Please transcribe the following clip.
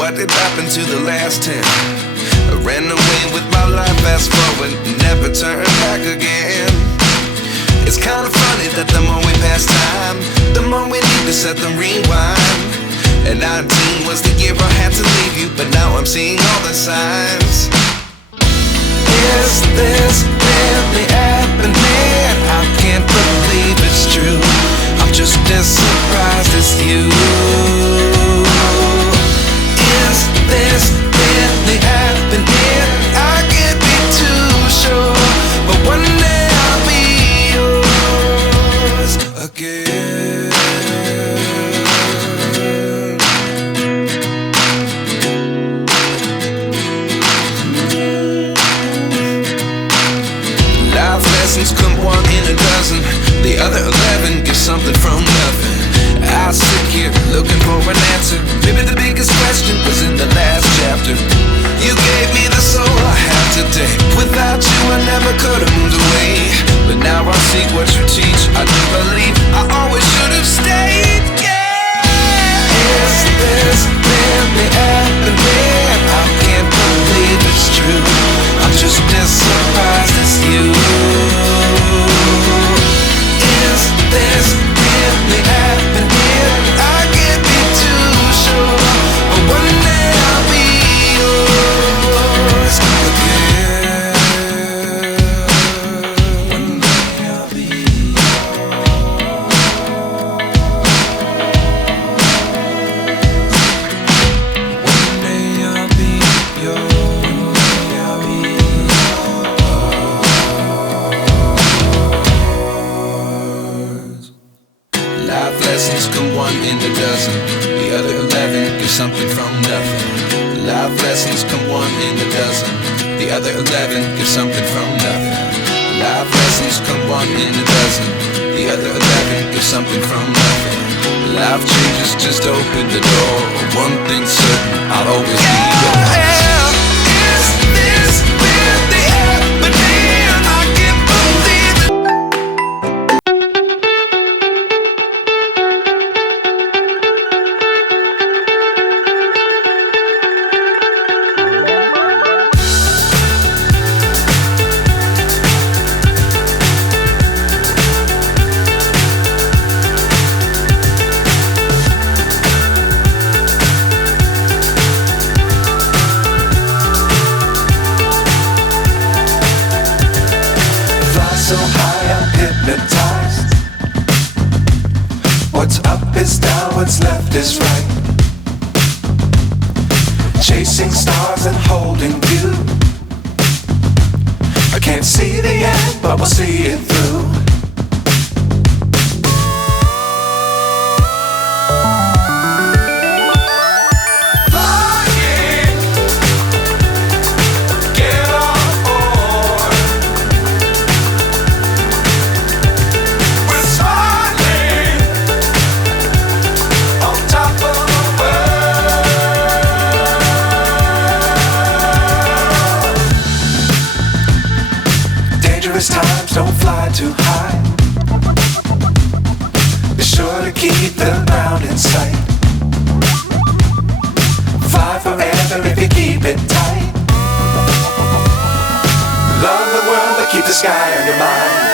what did happen to the last 10? I ran away with my life, fast forward, never turn back again. It's kind of funny that the more we pass time, the more we need to set them rewind. And 19 was the year I had to leave you, but now I'm seeing all the signs. Is this really happening? I can't believe it's true. I'm just as surprised as you. Is this really happening? I can't be too sure, but one day I'll be yours again. Life lessons come one in a dozen. The other 11 get something from nothing. I sit here looking for an answer. Maybe the biggest question was in the last chapter. You gave me the soul I have today. Without you I never could have moved away. But now I see what you teach. I do believe I always should have stayed. Yeah. Is this really happening? I can't believe it's true. I'm just as surprised as you. Is this really happening? I can't be too sure, but one day I'll be yours again. One day I'll be yours. One day I'll be yours. I'll be yours. Life lessons come one in a dozen. The other 11 give something from nothing. Life lessons come one in a dozen. The other 11 give something from nothing. Life lessons come one in a dozen. The other 11 give something from nothing. Life changes just open the door. One thing's certain, I'll always be yours. Is this really happening? I can't believe it. So high I'm hypnotized. What's up is down, what's left is right. Chasing stars and holding you. I can't see the end, but we'll see it through. Times don't fly too high. Be sure to keep the ground in sight. Fly forever if you keep it tight. Love the world but keep the sky on your mind.